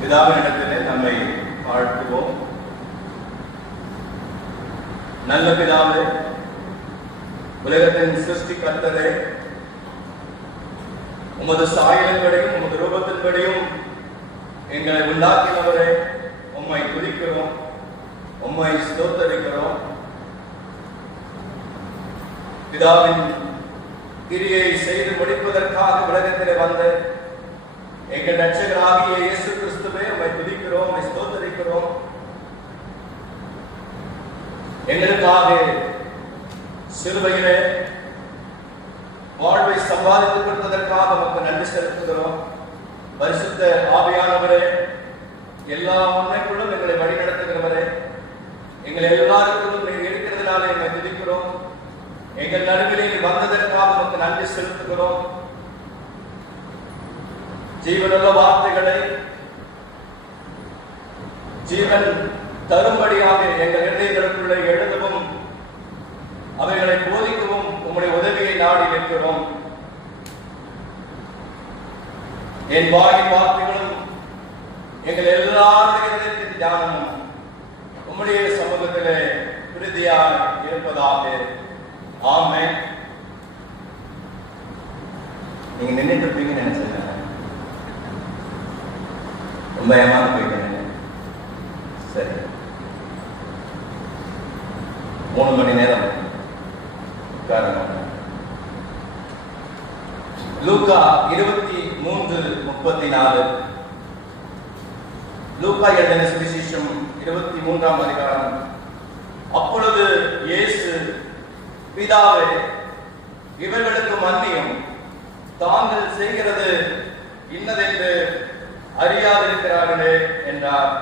பிதாவினிடத்திலே நம்மை வாழ்த்துவோம். நல்ல பிதாவே, உலகத்தின் சிருஷ்டிகர்த்தரே, உமது சாயலின்படியும் உமது ரூபத்தின்படியும் எங்களை உண்டாக்கினவரே, உம்மை துதிக்கிறோம், உம்மை ஸ்தோத்தரிக்கிறோம். பிதாவின் கிரியை செய்து முடிப்பதற்காக உலகத்திலே வந்த எங்கள் ரட்சகராகிய இயேசு கிறிஸ்துவே, உம்மை துதிக்கிறோம், உம்மை ஸ்தோத்தரிக்கிறோம். எங்களுக்காக சிலுவையிலே வாழ்வை சம்பாதித்துக் கொடுத்ததற்காக உமக்கு நன்றி செலுத்துகிறோம். பரிசுத்த ஆவியானவரே, எல்லா உண்மைக்குள்ளும் எங்களை வழி நடத்துகிறவரே, எங்கள் எல்லாருக்கும் நீர் இருக்கிறதுனால எங்களை துதிக்கிறோம். எங்கள் நடுவிலே வந்ததற்காக உமக்கு நன்றி செலுத்துகிறோம். ஜீவனுள்ள வார்த்தைகளை ஜீவன் தரும்படியாக எங்கள் இதயங்களுக்குள்ளே எழுதவும் அவைகளை போதிக்கவும் உம்முடைய உதவியை நாடி நிற்கிறோம். என் வாயின் வார்த்தைகளும் எங்கள் எல்லாருடைய தியானமும் உம்முடைய சமூகத்திலே பிரதியாக இருப்பதாக. ஆமென். நீங்க நின்றுட்டு இருப்பீங்கன்னு நினைச்சேன். ரொம்ப ஏமாந்து போயிட்டேன். சரி, 3 மணி நேரம் காரணம். லூக்கா 23:34. லூக்கா எழுதின சுவிசேஷம் 23ஆம் அதிகாரம். அப்பொழுது இயேசு, பிதாவே, இவர்களுக்கு மன்னியும், தாங்கள் செய்கிறது இன்னதென்று அறியாதிருக்கிறார்களே என்றார்.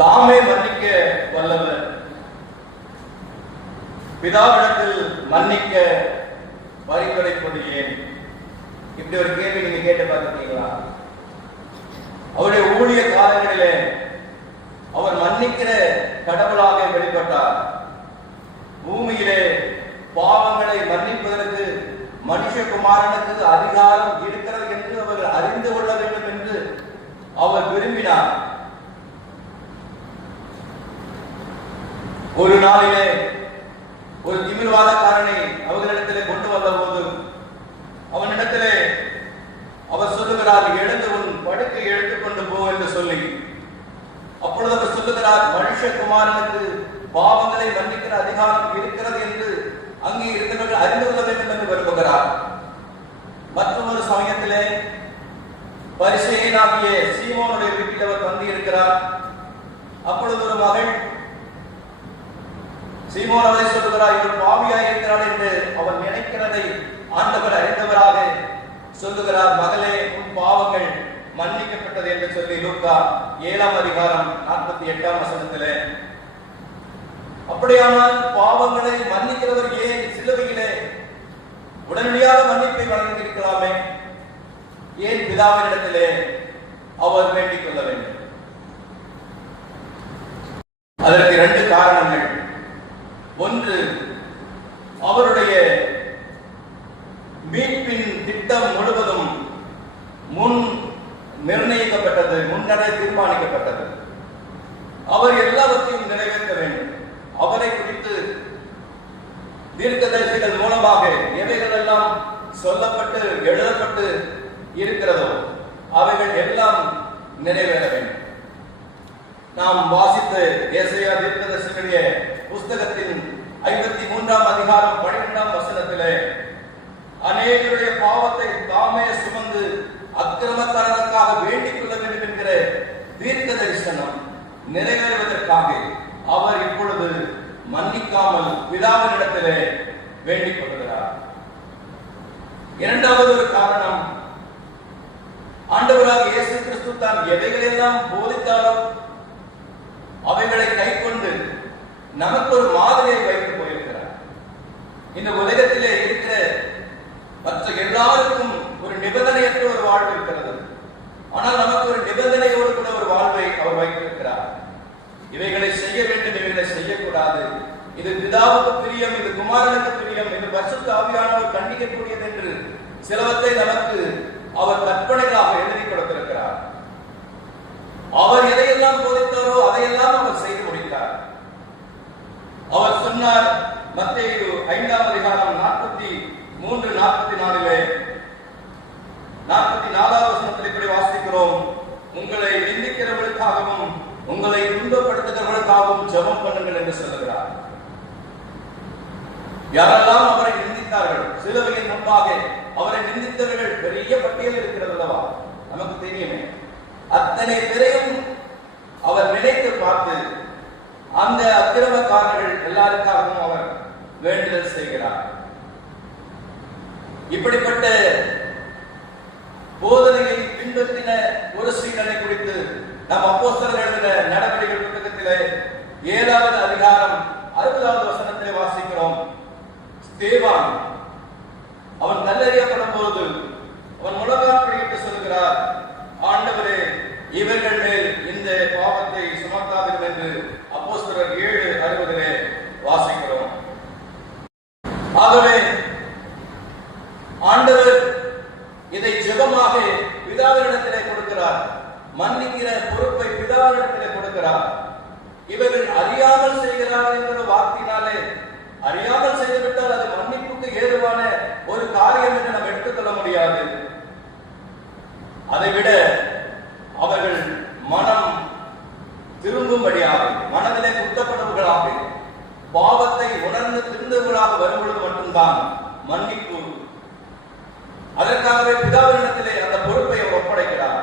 தாமே மன்னிக்க வல்லவர். பிதாவிடத்தில் மன்னிக்க பரிந்துரைப்பது ஏன்? இப்படி ஒரு கேள்வி நீங்க கேட்டு பார்த்துட்டீங்களா? அவருடைய ஊழிய காலங்களிலே அவர் மன்னிக்கிற கடவுளாக வெளிப்பட்டார். பூமியிலே பாவங்களை மன்னிப்பதற்கு மனுஷகுமாரனுக்கு அதிகாரம் இருக்கிறது என்று அவர்கள் அறிந்து கொள்ள வேண்டும் என்று அவர் விரும்பினார். ஒரு நாளிலே ஒரு திமிர்வாதக்காரனை அவர்களிடத்திலே கொண்டு வந்த போது அவனிடத்திலே அவர் சொல்லுகிறார், எழுந்து உன் படுக்கை எடுத்துக்கொண்டு போ என்று சொல்லி, அப்பொழுது அவர் சொல்லுகிறார், மனுஷகுமாரனுக்கு பாவங்களை மன்னிக்கிற அதிகாரம் இருக்கிறது என்று அங்கே இருக்கிறவர்கள் அறிந்து கொள்ள வேண்டும் என்று விரும்புகிறார். மற்றொரு சமயத்திலே பரிசேயனாகிய சீமோனுடைய வீட்டில் அவர் வந்து இருக்கிறார். அப்பொழுது ஒரு மகள் சீமோன் அவரை சொல்லுகிறார், இவர் பாவியாய் இருக்கிறார் என்று அவன் நினைக்கிறதை ஆண்டவர் அறிந்தவராக சொல்லுகிறார், மகளே, உன் பாவங்கள் மன்னிக்கப்பட்டது என்று சொல்லி லூக்கா 7ஆம் அதிகாரம் 48ஆம் வசனத்திலே. அப்படியானால் பாவங்களை மன்னிக்கிறவர் ஏன் சிலுவையிலே உடனடியாக மன்னிப்பை வழங்கியிருக்கலாமே? ஏன் பிதாவினிடத்திலே அவர் வேண்டிக் கொள்ள வேண்டும்? அதற்கு 2 காரணங்கள். ஒன்று, அவருடைய மீட்பின் திட்டம் முழுவதும் முன் நிர்ணயிக்கப்பட்டது, முன்னரே தீர்மானிக்கப்பட்டது. அவர் எல்லாவற்றையும் நிறைவேற்ற வேண்டும். அவரை குறித்து தீர்க்கதரிசிகள் மூலமாக எவைகள் எல்லாம் சொல்லப்பட்டு எழுதப்பட்டு இருக்கிறதோ அவைகள் எல்லாம் நிறைவேற வேண்டும். நாம் வாசித்த ஏசாயா தீர்க்கதரிசியுடைய புஸ்தகத்தின் 53ஆம் அதிகாரம் 12ஆம் வசனத்திலே, அநேகருடைய பாவத்தை தாமே சுமந்து அக்கிரமக்காரருக்காக வேண்டிக் கொள்ள வேண்டும் என்கிற தீர்க்க தரிசனம் நிறைவேறுவதற்காக அவர் இப்பொழுது மன்னிக்காமல் பிதாவினிடத்திலே வேண்டிக் கொள்கிறார். 2வது ஒரு காரணம், ஆண்டவராக இயேசு கிறிஸ்து தான் எவைகளெல்லாம் போதித்தாரோ அவைகளை கைக்கொண்டு நமக்கு ஒரு மாதிரியை வைத்து போயிருக்கிறார். இந்த உலகத்திலே இருக்கிற மற்ற எல்லாருக்கும் ஒரு நிபந்தனையற்ற ஒரு வாழ்வு இருக்கிறது. ஆனால் நமக்கு ஒரு நிபந்தனையோடு கூட ஒரு வாழ்வை அவர் வைத்திருக்கிறார். இவைகளை செய்ய வேண்டும், இவைகளை செய்யக்கூடாது, இது பிதாவுக்கு பிரியம், இது குமாரனுக்கு பிரியம், இது பரிசுத்த ஆவியானவர் கண்டிக்கக்கூடியது என்று சிலவற்றை நமக்கு அவர் கற்பனைகளாக எழுதி கொடுத்திருக்கிறார். அவர் எதையெல்லாம் போதித்தாரோ அதையெல்லாம் அவர் செய்து முடித்தார். அவர் சொன்னார், மத்தேயு 5ஆம் அதிகாரம் 43-44 44வது வசனத்தில் இப்படி வாசிக்கிறோம், உங்களை நிந்திக்கிறவர்களுக்காகவும் உங்களை துன்பப்படுத்துகிறவர்களுக்காகவும் ஜெபம் பண்ணுங்கள் என்று சொல்லுகிறார். யாரெல்லாம் அவரை நிந்தித்தார்கள், சிலுவையின் முன்பாக அவரை நிந்தித்தவர்கள் பெரிய பட்டியல் இருக்கிறது அல்லவா, நமக்கு தெரியுமே. அத்தனை பேரையும் அவர் நினைத்து பார்த்து அந்த அக்கிரமக்காரர்கள் எல்லாருக்காகவும் அவர் வேண்டுதல் செய்கிறார். இப்படிப்பட்ட போதனையை பின்பற்றின ஒரு சீடனை குறித்து நம் அப்போஸ்தலர் எழுதின நடவடிக்கைகள் புத்தகத்திலே 7வது அதிகாரம் 60வது வசனத்திலே வாசிக்கிறோம். ஸ்தேவான் அவன் கல்லெறியப்படும் போது அவன் முழங்கால் படியிட்டு சொல்கிறார், ஆண்டவரே, இவர்கள் மேல் இந்த பாவத்தை சுமத்தாதீர்கள் என்று அப்போஸ்தலர் 7:60 வாசிக்கிறோம். ஆகவே ஆண்டவர் இதை ஜெபமாக பிதாவினிடத்திலே கொடுக்கிறார். மன்னிக்கிற பொறுப்பை பிதாவினிடத்திலே கொடுக்கிறார். இவர்கள் அறியாமல் செய்கிறார்கள் என்கிற வார்த்தையினாலே அறியாமல் செய்துவிட்டால் அது மன்னிப்புக்கு ஏதுவான ஒரு காரியம் என்று நாம் எடுத்துக்கொள்ள முடியாது. அதைவிட அவர்கள் மனம் திரும்பும்படியாக, மனதிலே குத்தப்படுவர்களாக, பாவத்தை உணர்ந்து திருந்தவர்களாக வரும்பொழுது மட்டும்தான் மன்னிப்பு. அதற்காகவே பிதாவினிடத்திலே அந்த பொறுப்பை அவர் ஒப்படைக்கிறார்.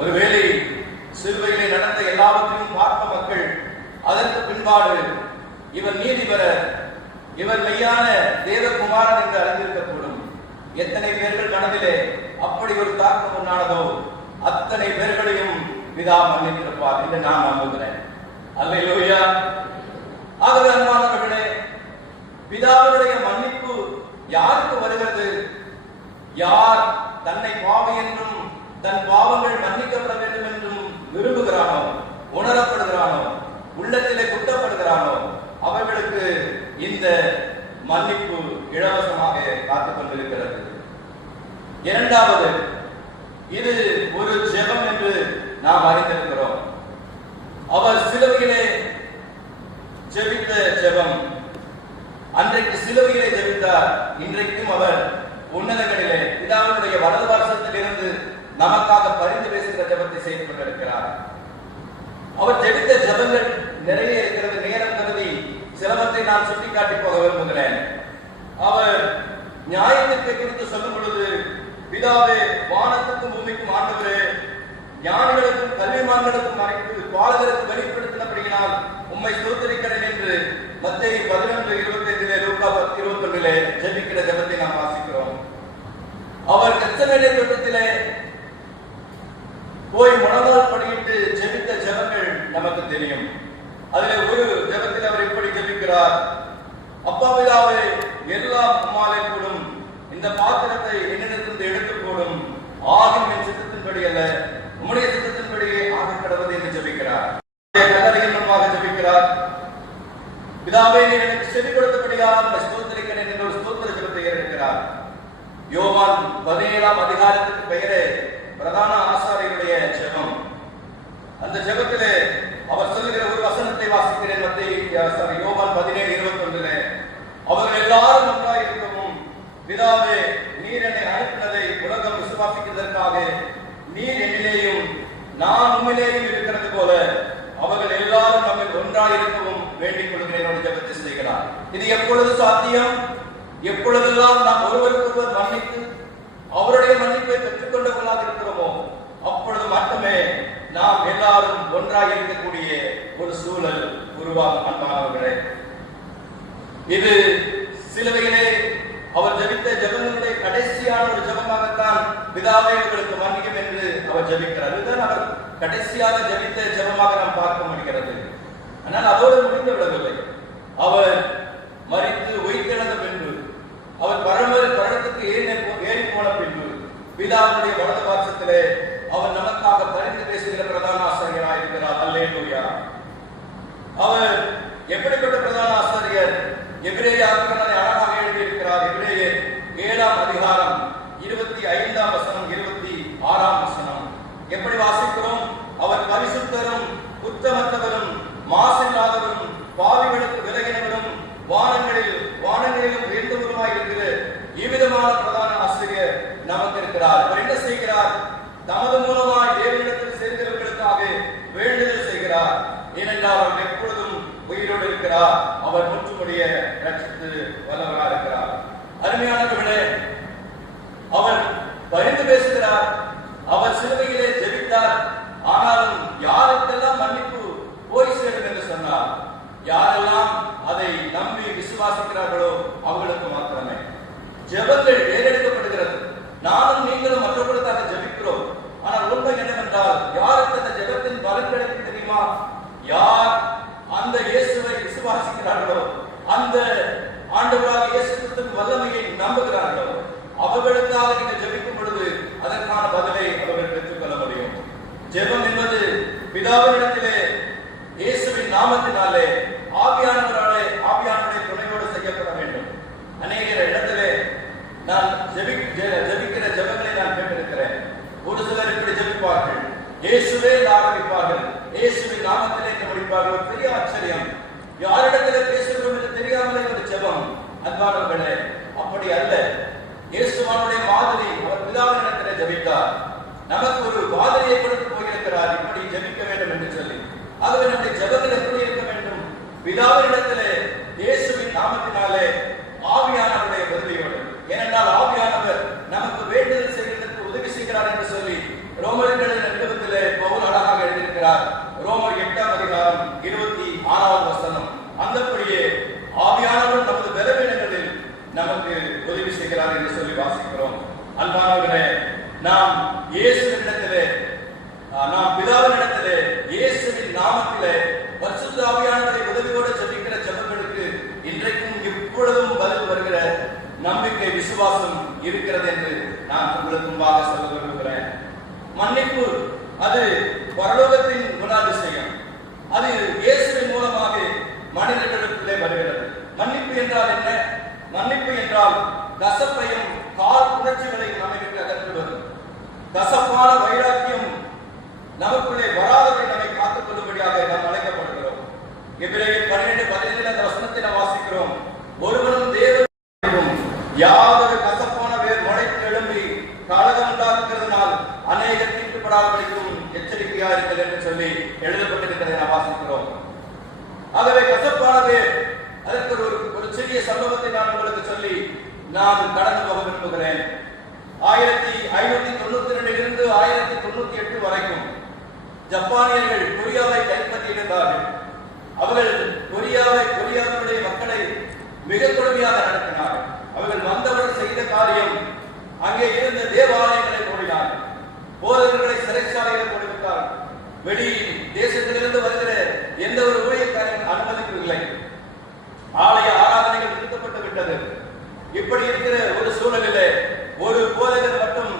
ஒருவேளை சிலுவையிலே நடந்த எல்லாவற்றையும் பார்த்த மக்கள் அதற்கு பின்பாடு இவர் நீதிபரர், இவர் மெய்யான தேவகுமாரன் என்று அறிந்திருக்கக்கூடும். எத்தனை பேர்கள் மனதிலே அப்படி ஒரு தாக்கம் உண்டானதோ அத்தனை பேர்களையும் பிதா மன்னித்திருப்பார் என்று நான் நம்புகிறேன். அல்லேலூயா. ஆகவே அன்பானவர்களே, பிதாவுடைய மன்னிப்பு யாருக்கு வருகிறது? யார் தன்னை பாவி என்றும் தன் பாவங்கள் மன்னிக்கப்பட வேண்டும் என்றும் விரும்புகிறானோ, உணரப்படுகிறானோ, உள்ளத்திலே குட்டப்படுகிறானோ அவர்களுக்கு இந்த மன்னிப்பு இலவசமாக காத்துக் கொண்டிருக்கிறது. இரண்டாவது, இது ஒரு ஜெபம் என்று நாம் அறிந்திருக்கிறோம். அவர் சிலுவையிலே ஜெபித்த ஜெபம், அன்றைக்கு சிலுவையிலே ஜெபித்தார். இன்றைக்கும் அவர் உன்னதங்களிலே பிதாவினுடைய வலது பார்சத்தில் இருந்து நமக்காக பரிந்து பேசுகிற ஜெபத்தை செய்து கொண்டிருக்கிறார். அவர் ஜெபித்த ஜெபங்கள் நிறைய இருக்கிறது. நேரம் கருதி சிலவற்றை நான் சுட்டிக்காட்டி போக விரும்புகிறேன். அவர் நியாயத்தை குறித்து சொல்லும் பொழுது, பிதாவே, வானத்துக்கும் பூமிக்கும் ஆண்டவரே, ஞானிகளுக்கும் கல்விமான்களுக்கும் மறைத்து பாலகருக்கு வெளிப்படுத்தினபடியினால் உம்மை ஸ்தோத்திரிக்கிறேன் என்று மத்தேயு 11:25 லூக்கா 10:21 ஜெபிக்கிற ஜெபத்தை நாம் வாசிக்கிறோம். அவர் கெத்செமனே தோட்டத்திலே போய் முழங்கால் படியிட்டு ஜெபித்த ஜெபங்கள் நமக்கு தெரியும். அதிலே ஒரு ஜெபத்தில் அவர் இப்படி ஜெபிக்கிறார், அப்பா பிதாவே, எல்லாம் உம்மாலே கூடும், இந்த பாத்திரத்தை என்னிடத்திலிருந்து எடுத்து போடும், ஆகும் என் சித்தத்தின்படி அல்ல உம்முடைய சித்தத்தின்படியே ஆக கடவுது என்று ஜெபிக்கிறார். கல்லறையின் முன்பாக ஜெபிக்கிறார், பிதாவே, நீர் எனக்கு செவி கொடுத்தபடியால் ஸ்தோத்திரிக்கிறேன் என்ற ஒரு ஸ்தோத்திர ஜெபத்தை ஏறெடுக்கிறார். யோவான் 17ஆம் அதிகாரத்துக்கு பெயரே பிரதான ஆசாரியருடைய ஜெபம். அந்த ஜெபத்திலே அவர் சொல்லுகிற ஒரு வசனத்தை வாசிக்கிறேன். யோவான் 17:21 அவர்கள் எல்லாரும் ஒன்றாய் இருக்கவும், பிதாவே, நீர் என்னை அனுப்பினதை உலகம் விசுவாசிக்கிறதற்காக நீர் என்னிலேயும் நான் உம்மிலேயும் இருக்கிறது போல அவர்கள் எல்லாரும் நம்மில் ஒன்றாய் இருக்கவும் வேண்டிக் கொள்கிறேன் ஜெபத்தை செய்கிறார். இது எப்பொழுது சாத்தியம்? எப்பொழுதெல்லாம் நாம் ஒருவருக்கொருவர் மன்னித்து அவருடைய மன்னிப்பை பெற்றுக்கொண்டவர்களாக இருக்கிறோமோ அப்பொழுது மட்டுமே நாம் எல்லாரும் ஒன்றாக இருக்கக்கூடிய ஒரு சூழல் உருவாகும். அன்பானவர்களே, இது சிலுவையிலே அவர் ஜெபித்த ஜெபங்களுடைய கடைசியான ஒரு ஜெபமாகத்தான் பிதாவே உங்களுக்கு மன்னிக்கும் என்று அவர் ஜெபிக்கிறார். இதுதான் அவர் கடைசியாக ஜெபித்த ஜெபமாக நாம் பார்க்க முடிகிறது. ஆனால் அதோடு முடிந்து விடவில்லை. அவர் மரித்து உயிர்த்தெழுந்த பின்பு, அவர் பரமத்துக்கு ஏறி போன பின்பு, பிதாவுடைய வலது பார்சத்திலே அவர் நமக்காக பரிந்து பேசுகிற பிரதான ஆசிரியராக இருக்கிறார். அல்லேலூயா. அவர் எப்படிப்பட்ட பிரதான ஆசிரியர்? எபிரேய ஆக்கிரமணத்தை அழகாக எழுதியிருக்கிறார். எபிரேயர் குற்றமற்றவரும் மாசில்லாதவரும் பாவிகளுக்கு விலகினவரும் வானங்களிலும் வேண்டுவருமாய் இருக்கிற இவ்விதமான பிரதான ஆசிரியர் நமக்கு இருக்கிறார். அவர் என்ன செய்கிறார்? தமது மூலமாய் தேவனிடத்தில் சேர்ந்தவர்களுக்காக வேண்டுதல் செய்கிறார். ஏனென்றால் அவர் எப்பொழுதும் உயிரோடு இருக்கிறார். அவர் முற்றுமுடிய ரட்சித்து வல்லவராக இருக்கிறார். அருமையானவர்களே, அவர் பரிந்து பேசுகிறார். அவர் சிலுவையிலே ஜெபித்தார். ஆனாலும் யாருக்கெல்லாம் மன்னிப்பு போய் சேரும் என்று சொன்னார், யாரெல்லாம் அதை நம்பி விசுவாசிக்கிறார்களோ அவர்களுக்கு மாத்திரமே ஜெபங்கள் ஏறெடுக்கப்படுகிறது. நானும் நீங்களும் மற்றவர்களுக்காக ஜெபிக்கிறோம். ஆனால் உண்மை என்னவென்றால், யாருக்கு அந்த ஜெபத்தின் பலன் கிடைக்கும் தெரியுமா? யார் அந்த இயேசுவை விசுவாசிக்கிறார்களோ, அந்த ஆண்டவராக இயேசு கிறிஸ்துவின் வல்லமையை நம்புகிறார்களோ, அவர்களுக்காக நீங்கள் ஜெபிக்கும் பொழுது அதற்கான பதிலை அவர்கள் பெற்றுக்கொள்ள முடியும். ஜெபம் என்பது பிதாவினிடத்திலே இயேசுவின் நாமத்தினாலே ஆவியானவருடைய துணையோடு செய்யப்பட வேண்டும். அநேக இடத்திலே நான் ஜெபிக்கிற ஜெபங்களை நான் கேட்டிருக்கிறேன். ஒரு சிலர் இப்படி ஜெபிப்பார்கள், இயேசுவே ஆரம்பிப்பார்கள், இயேசுவின் நாமத்திலே முடிப்பார்கள். ஒரு பெரிய ஆச்சரியம். யாரிடத்திலே பேசுகிறோம் என்று தெரியாமலே ஒரு ஜெபம். அன்பானவர்களே, அப்படி அல்ல. இயேசுவானுடைய மாதிரி அவர் பிதாவினிடத்திலே ஜெபித்தார். நமக்கு ஒரு மாதிரியை கொடுத்து போயிருக்கிறார், இப்படி ஜெபிக்க வேண்டும் என்று சொல்லி. ஆகவே நம்முடைய ஜெபங்கள் எப்படி இருக்க வேண்டும்? பிதாவினிடத்திலே இயேசுவின் நாமத்தினாலே ஆவியானவருடைய உதவியோடு. ஏனென்றால் ஆவியானவர் நமக்கு வேண்டுதல் செய்வதற்கு உதவி செய்கிறார் என்று சொல்லி ரோமர்களின் நிருபத்திலே பவுல் அழகாக எழுதியிருக்கிறார். ரோமர் 8ஆம் அதிகாரம் 26ஆம் வசனம். அந்தபடியே ஆவியானவர் நமது பலவீனங்களில் நமக்கு உதவி செய்கிறார் என்று சொல்லி வாசிக்கிறோம். அன்பானவர்களே, நாம் இயேசுவினிடத்திலே, நாம் பிதாவினிடத்திலே இயேசுவின் நாமத்திலே பரிசுத்த ஆவியானவரை உதவியோடு ஜெபிக்கிற ஜெபங்களுக்கு இன்றைக்கும் இப்பொழுதும் பதில் வருகிற நம்பிக்கை, விசுவாசம் இருக்கிறது என்று நான் உங்களுக்கு முன்பாக சொல்ல விரும்புகிறேன். மன்னிப்பு அது பரலோகத்தின் குணாதிசயம். அது இயேசுவின் மூலமாக மனிதர்களுக்குள்ளே வருகிறது. மன்னிப்பு என்றால் என்ன? மன்னிப்பு என்றால் கசப்பையும் கால் உணர்ச்சிகளையும் நம்மை விட்டு அகற்றுவது. கசப்பான வைராக்கியம் நமக்குள்ளே வராதவரை நம்மை காத்துக் கொள்ளும்படியாக நாம் அழைக்கப்படுகிறோம். எபிரேயர் 12:15 அந்த வசனத்தை நாம் வாசிக்கிறோம். ஒருவனும் தேவனும் யாதொரு கசப்பான வேர் முளைத்து எழும்பி கலகம் உண்டாக்குகிறதுனால் அநேகர் தீட்டுப்படாதபடிக்கும் எச்சரிக்கையாயிருங்கள் என்று சொல்லி எழுதப்பட்டிருக்கிறதை நாம் வாசிக்கிறோம். ஆகவே கசப்பான வேர், அதற்கு ஒரு சிறிய சம்பவத்தை நான் உங்களுக்கு சொல்லி நான் கடந்து போக விரும்புகிறேன். 1592 இருந்து 1098 வரைக்கும் ஜப்பானியர்கள் கொரியாவை கைப்பற்றியிருந்தார்கள். அவர்கள் கொரியாவுடைய மக்களை மிக கொடுமையாக நடத்தினார்கள். அவர்கள் வந்தவர்கள் செய்த காரியம், அங்கே இருந்த தேவாலயங்களை மூடினார்கள், போதகர்களை சிறைச்சாலையில் போட்டுவிட்டார்கள். வெளி தேசத்திலிருந்து வருகிற எந்த ஒரு ஊழியக்காரையும் அனுமதிக்கவில்லை. ஆலய ஆராதனைகள் நிறுத்தப்பட்டு விட்டது. இப்படி இருக்கிற ஒரு சூழலிலே ஒரு போதகர் மட்டும்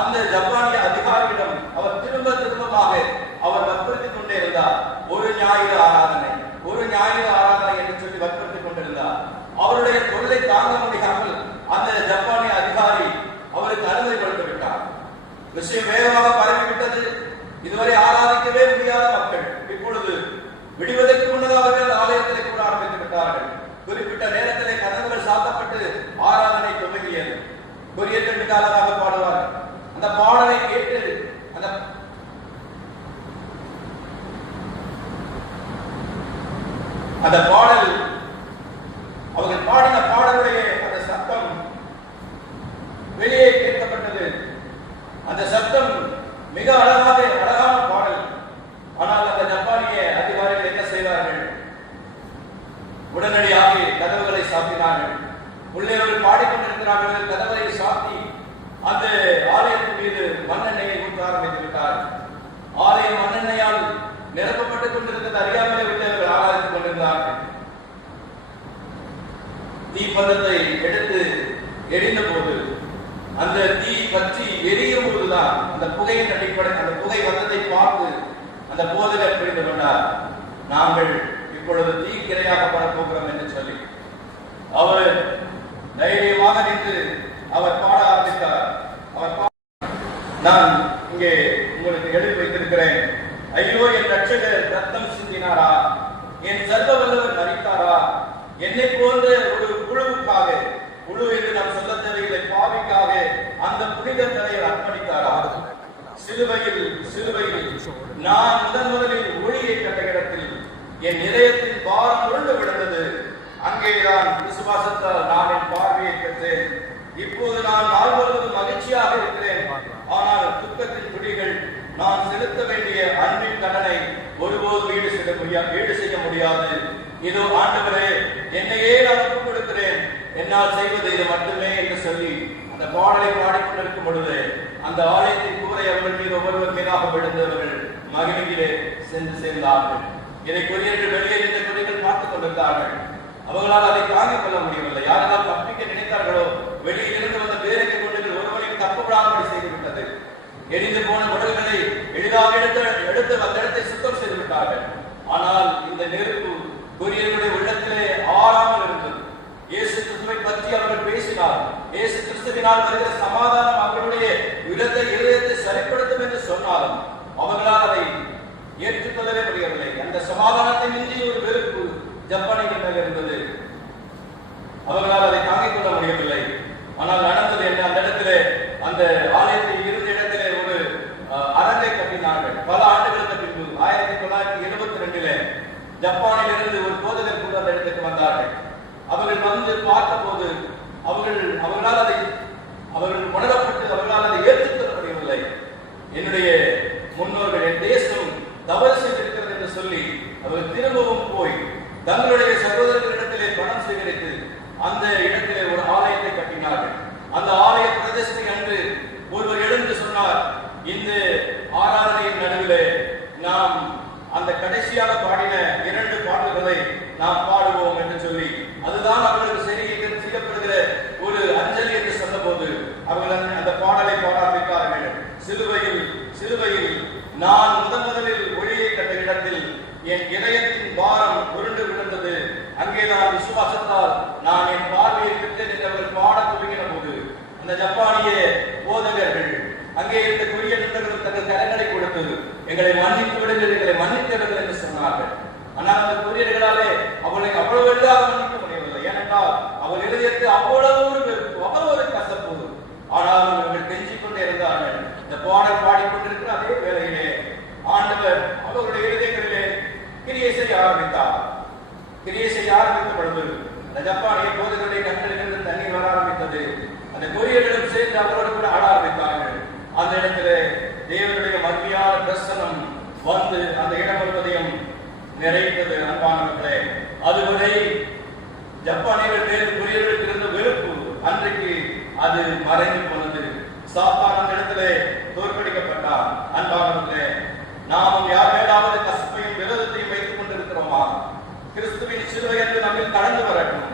அந்த ஜப்பானிய அதிகாரியிடம் அவர் திரும்பமாக அவர் வற்புறுத்திக் கொண்டே இருந்தார். ஒரு ஞாயிறு ஆராதனை என்று சொல்லி வற்புறுத்திக் கொண்டிருந்தார். அவருடைய தொல்லை தாங்க முடியாமல் அந்த ஜப்பானிய அதிகாரி அவருக்கு அனுமதி கொடுத்து விட்டார். விஷயம் வேகமாக பரவிவிட்டது. இதுவரை ஆராதிக்கவே முடியாத மக்கள் இப்பொழுது விடுவதற்கு முன்னதாகவே அந்த ஆலயத்திலே கூட ஆரம்பித்து விட்டார்கள். குறிப்பிட்ட நேரத்திலே கதவுகள் சாத்தப்பட்டு ஆராதனை துவங்கியது. கொரிய கண்டுக்காக பாடுவார்கள். அந்த பாடலை கேட்டு அந்த பாடல், அவர்கள் பாடின பாடலுடைய அந்த சத்தம் வெளியே கேட்கப்பட்டது. அந்த சத்தம் மிக அழகான பாடல். ஆனால் அந்த ஜப்பானிய அதிகாரிகள் என்ன செய்தார்கள்? உடனடியாக கதவுகளை சாத்தினார்கள். உள்ளே அவர்கள் பாடிக்கொண்டிருக்கிறார்கள். கதவை சாத்தி அந்த ஆலயத்தின் மீது மண்ணெண்ணெயை ஊற்ற ஆரம்பித்து விட்டார்கள். ஆலயம் மண்ணெண்ணெயால் நிரப்பப்பட்டுக் கொண்டிருந்தது. அறியாமலே உள்ளவர்கள் ஆராதித்துக் கொண்டிருந்தார்கள். தீப்பந்தத்தை எடுத்து எரிந்த போது, அந்த தீ பற்றி எரியும் போதுதான் அந்த புகையின் அடிப்படை, அந்த புகை வந்ததை பார்த்து அந்த போதகர் புரிந்து கொண்டார், நாங்கள் இப்பொழுது தீக்கிரையாக பரப்போகிறோம் என்று சொல்லி. அவர் தைரியமாக நின்று அவர் பாட ஆரம்பித்தார். நான் இங்கே உங்களுக்கு எடுத்து வைத்திருக்கிறேன். ஐயோ, என் ரட்சகர் ரத்தம் ஏற்றினாரா? என் சர்வ வல்லவர் மரித்தாரா? என்னை போன்ற ஒரு குழுவுக்காக, குழு என்று நாம் சொல்ல தேவையில்லை, பாவிக்காக அந்த புனித தலைவர் அர்ப்பணித்தாரா? சிலுவையில் நான் முதலில் ஒளியை கண்ட இடத்தில் என் இதயத்தின் பாரம் உருண்டு விழுந்தது. அங்கேதான் விசுவாசத்தால் நான் என் பார்வையை பெற்றேன். இப்போது நான் நாள் முழுவதும் மகிழ்ச்சியாக இருக்கிறேன். ஆனால் துக்கத்தின் துடிகள் நான் செலுத்த வேண்டிய அன்பின் கடனை ஒருபோதும் ஈடு செய்ய முடியாது. இதோ ஆண்டவரே, என்னையே நான் ஒப்புக் கொடுக்கிறேன், என்னால் செய்வது இது மட்டுமே என்று சொல்லி அந்த பாடலை பாடிக்கொண்டிருக்கும் பொழுது அந்த ஆலயத்தின் கூரை அவர்கள் மீது ஒவ்வொருவர் மீதாக விழுந்தவர்கள் மகிழ்ச்சியிலே சென்று சேர்ந்தார்கள். இதை கொரியர்கள் வெளியே இருந்த கொடிகள் பார்த்துக் கொண்டிருந்தார்கள். அவர்களால் அதை தாங்கிக் கொள்ள முடியவில்லை. யாரெல்லாம் தப்பிக்க நினைத்தார்களோ வெளியில் இருந்து வந்த பேருக்கு கொண்டு ஒருவனையும் தப்புவிடாமல் செய்துவிட்டது. எரிந்து போன உடல்களை எளிதாக எடுத்து அந்த இடத்தை சுத்தம் செய்து விட்டார்கள். ஆனால் இந்த நெருப்பு கொரியர்களுடைய உள்ளத்திலே ஆறாமல் இருந்தது. இயேசு கிறிஸ்துவை பற்றி அவர்கள் பேசினார். இயேசு கிறிஸ்துவினால் வருகிற சமாதானம் அவர்களுடைய இதயத்தை சரிப்படுத்தும் என்று சொன்னாலும் அவர்களால் அதை ஏற்றுக்கொள்ளவே முடியவில்லை. அந்த சமாதானத்தை மிஞ்சி ஒரு வெறுப்பு ஜப்பானிகள் மேல் இருந்தது. அவர்களால் அதை தாங்கிக் கொள்ள முடியவில்லை. ஆனால் நடந்தது என்ன? அந்த இடத்திலே, அந்த ஆலயத்தில் இருந்த இடத்திலே ஒரு அரங்கை கட்டினார்கள். பல ஆண்டுகளுக்கு பின்பு 1972 ஜப்பானில் இருந்து ஒரு போதகர் கூட அந்த இடத்துக்கு வந்தார்கள். அவர்கள் வந்து பார்த்தபோது அவர்களால் உணரப்பட்டு அவர்களால் அதை ஏற்றுக்கொள்ள முடியவில்லை. என்னுடைய முன்னோர்கள், என் தேசம் தவறு செய்திருக்கிறது என்று சொல்லி அவர்கள் திரும்பவும் போய் தங்களுடைய சகோதரர்களிடத்திலே பணம் சேகரித்து அந்த இடத்திலே ஒரு ஆலயத்தை கட்டினார்கள். அந்த ஆலய பிரதிஷ்டை அன்று ஒருவர் எழுந்து சொன்னார், இந்த ஆராதனையின் நடுவிலே நாம் அந்த கடைசியாக பாடின 2 பாடல்களை நாம் பாடுவோம் என்று சொல்லி, அதுதான் அவர்களுக்கு செய்யப்படுகிற ஒரு அஞ்சலி என்று சொன்ன போது அவர்கள் அந்த பாடலை பாட ஆரம்பித்தார்கள். சிலுவையில் நான் முதலில் ஒளியை கண்ட இடத்தில் என் இதயத்தின் பாரம் உருண்டு விழுந்தது. அங்கேதான் விசுவாசத்தால் நான் என் பார்வையை பெற்றேன் என்று அவர் பாட துவங்கின போது அந்த ஜப்பானிய போதகர்கள், அங்கே இருந்த கொரிய நின்றவர்கள் தங்கள் கரங்களை கொடுத்தது, எங்களை மன்னித்து விடுங்கள், எங்களை மன்னித்து விடுங்கள் என்று சொன்னார்கள். ஆனால் அந்த கொரியர்களாலே அவளை அவ்வளவு எளிதாக மன்னிக்க முடியவில்லை. ஏனென்றால் அவள் இதயத்தை அவ்வளவு ஒரு வெறுப்பு, அவ்வளவு ஒரு கசப்பு. ஆனாலும் அவர்கள் கெஞ்சிக் கொண்டே இருந்தார்கள். இந்த பாடல் பாடிக்கொண்டிருக்கிற அதே வேளையிலே ஆண்டவர் அவர்களுடைய இதயங்களிலே கிரியை செய்ய ஆரம்பித்தார். கிரியை செய்ய ஆரம்பித்த பொழுது அந்த ஜப்பானிய போதகருடைய கண்களிலிருந்து தண்ணீர் வர ஆரம்பித்தது. அந்த கொரியர்களும் சேர்ந்து அவரோடு கூட ஆட ஆரம்பித்தார்கள். அந்த இடத்திலே தேவனுடைய மகிமையான பிரசனம் வந்து அந்த இடம் முழுவதையும் நிறைந்தது. அன்பானவர்களே, அதுவரை ஜப்பானியர்கள் மேல் கொரியர்களுக்கு இருந்த வெறுப்பு அன்றைக்கு அது மறைந்து போனது. சாத்தான் அந்த இடத்திலே தோற்கடிக்கப்பட்டார். அன்பானவர்களே, நாம் யார் மேலாவது கசப்பையும் விரோதத்தையும் வைத்துக் கொண்டிருக்கிறோமா? கிறிஸ்துவின் சிலுவை என்று நம்மில் கடந்து வரட்டும்.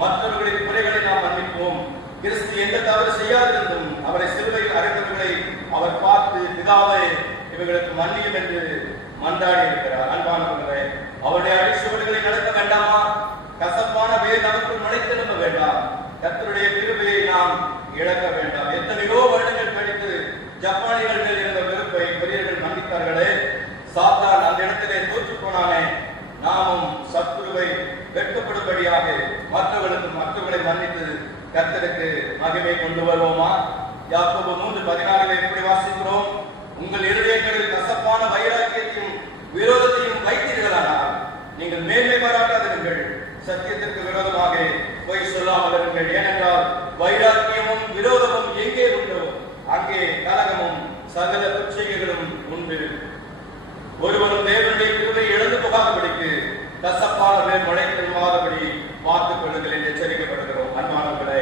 மற்றவர்களின் குறைகளை நாம் மன்னிப்போம். கிறிஸ்து எந்த தவறு செய்யாதிருந்தும் அவரை சிலுவையில் அறைந்தவர்களை அவர் பார்த்து, பிதாவே இவர்களுக்கு மன்னியும் என்று மன்றாடி இருக்கிறார். அன்பானவர்களே, அவருடைய அடிச்சுவடுகளை நடக்க வேண்டாமா? கசப்பான வேர் நமக்குள் நுழைத்திரும்ப வேண்டாம். கர்த்தருடைய கிருபையை நாம் இழக்க வேண்டாம். எத்தனையோ வருடங்கள் கழித்து ஜப்பானியர்கள் மேல் இருந்த வெறுப்பை கொரியர்கள் மன்னித்தார்களே, சாத்தான் அந்த இடத்திலே தோற்று போனானே, நாமும் சத்துருவை வெட்கப்படும்படியாக மற்றவர்களை மன்னித்து கர்த்தருக்கு மகிமை கொண்டு வருவோமா? யாக்கோபு 3:14 எப்படி வாசிக்கிறோம்? உங்கள் இருதயங்களில் கசப்பான வைராக்கியத்தையும் விரோதத்தையும் வைத்தீர்களானால் நீங்கள் மேன்மை பாராட்டாதிருங்கள், சத்தியத்திற்கு விரோதமாக பொய் சொல்லாமல் இருங்கள். ஏனென்றால் வைராக்கியமும் விரோதமும் எங்கே உண்டோ அங்கே கலகமும் சகல துச்சைகளும் உண்டு. ஒருவரும் தேவனுடைய கிருபையை இழந்து போகாதபடிக்கு கசப்பான வேர் முளைத்திருமாதபடி பார்த்துக் கொள்ளுங்கள் என்று எச்சரிக்கப்படுகிறோம். அன்பானவர்களே,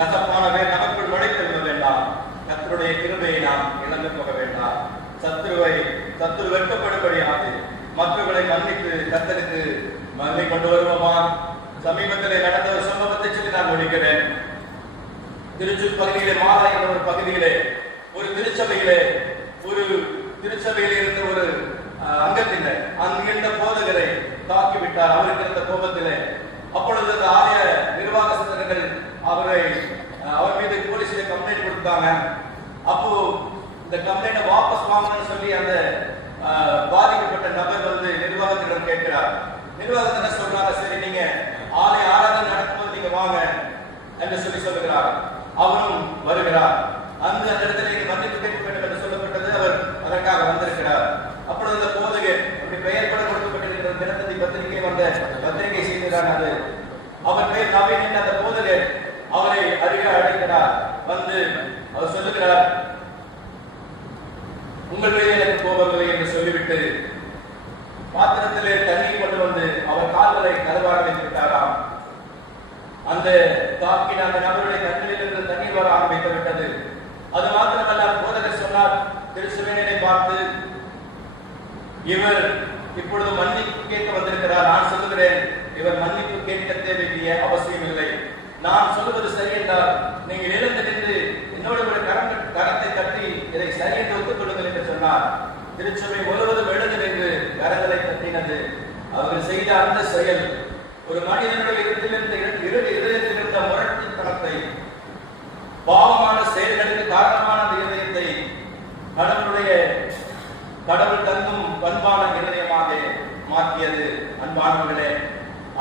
கசப்பான வேர் நமக்குள் நுழைத்திருக்க வேண்டாம். கர்த்தருடைய கிருபையை நாம் இழந்து போக வேண்டாம். சத்துரு வெட்கப்படும்படியாக மற்றவர்களை மன்னித்து கர்த்தருக்கு மகிமை கொண்டு வருவோமா? சமீபத்திலே நடந்த ஒரு சம்பவத்தை சொல்லி நான் முடிக்கிறேன். திருச்சூர் பகுதியிலே, மாலா என்ற ஒரு பகுதியிலே, ஒரு திருச்சபையில் இருந்த ஒரு அங்கத்தினர் அங்கிருந்த போதகரை தாக்கிவிட்டார். அவருக்கு இருந்த கோபத்திலே அப்பொழுது அந்த ஆலய நிர்வாக சங்கங்கள் அவர் மீது போலீஸில் கம்ப்ளைண்ட் கொடுத்தாங்க. அப்போ இந்த கம்ப்ளைண்ட வாபஸ் வாங்கணும்னு சொல்லி அந்த பாதிக்கப்பட்ட நபர் வந்து நிர்வாகத்திடம் கேட்கிறார். நிர்வாகத்தினர் என்ன சொல்றாங்க, சரி நீங்க ஆலய ஆராதனை நடக்கும்போது நீங்க வாங்க என்று சொல்லுகிறார். அவரும் வருகிறார். அந்த இடத்துல நீங்க மன்னிப்பு கேட்க வேண்டும் என்று சொல்லப்பட்டது. அவர் அதற்காக வந்திருக்கிறார். அப்பொழுது அந்த போதகர் அப்படி பெயர் கூட கொடுக்கப்பட்டிருக்கிற தினத்தந்தி பத்திரிகை வந்த பத்திரிகை செய்திருக்கிறார். அது அவர் பெயர் நவீன் என்ற அந்த போதகர் அவரை அருகே அழைக்கிறார். வந்து அவர் சொல்லுகிறார், உங்கள் மீது எனக்கு கோபமில்லை என்று சொல்லிவிட்டு பாத்திரத்திலே தண்ணீர் கொண்டு வந்து அவர் கால்களை கதவாக வைத்து விட்டாராம். அந்த தாக்கின அந்த நபருடைய கண்களில் இருந்து தண்ணீர் வர ஆரம்பித்து விட்டது. அது மாத்திரமல்ல, போதகர் சொன்னார் திருச்சபையினரை பார்த்து, இவர் இப்பொழுது மன்னிப்பு கேட்க வந்திருக்கிறார். நான் சொல்லுகிறேன், இவர் மன்னிப்பு கேட்க தேவைய அவசியம் இல்லை. நான் சொல்லுவது சரி என்றால் நீங்கள் எழுந்து நின்று என்னோட ஒரு கரத்தை கட்டி இதை சரி என்று ஒத்துக்கொள்ளுங்கள் என்று சொன்னார். திருச்சபை முழுவதும் எழுந்து நின்று கரங்களை தட்டினது. அவர்கள் செய்த அந்த செயல் ஒரு மனிதனுடைய இதயத்தில் இருந்த முரட்டுத்தனத்தை, பாவமான செயல்களுக்கு காரணமான அந்த இதயத்தை கடவுள் தந்தும் பண்பான இருதயமாக மாற்றியது. அன்பானவர்களே,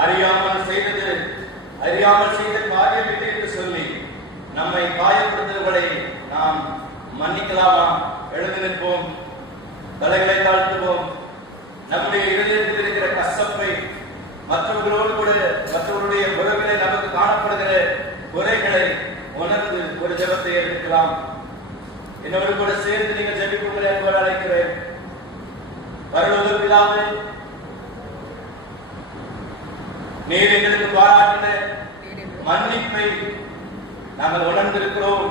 அறியாமல் செய்த காரியம் இல்லை என்று சொல்லி நம்மை காயப்படுத்துவதை நாம் மன்னிக்கலாமா? எழுந்து நிற்போம், தலைகளை தாழ்த்துவோம். நம்முடைய இதயத்தில் இருக்கிற கசப்பை, மற்றவர்களுடைய உறவிலே நமக்கு காணப்படுகிற குறைகளை உணர்ந்து ஒரு ஜெபத்தை எடுக்கலாம். என்னோடு கூட சேர்ந்து நீங்கள் ஜெபிக்கும்படி அன்போடு அழைக்கிறேன். பரலோக பிதாவே, நீர் எங்களுக்கு பாராட்டின மன்னிப்பை நாங்கள் உணர்ந்திருக்கிறோம்.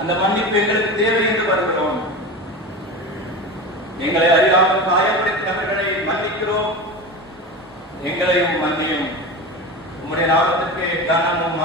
அந்த மன்னிப்பு எங்களுக்கு தேவை என்று வருகிறோம். எங்களை அறியாமல் காயப்படுத்தினவர்களை மன்னிக்கிறோம். எங்களையும் மன்னியும். உம்முடைய நாமத்திற்கு கனமும்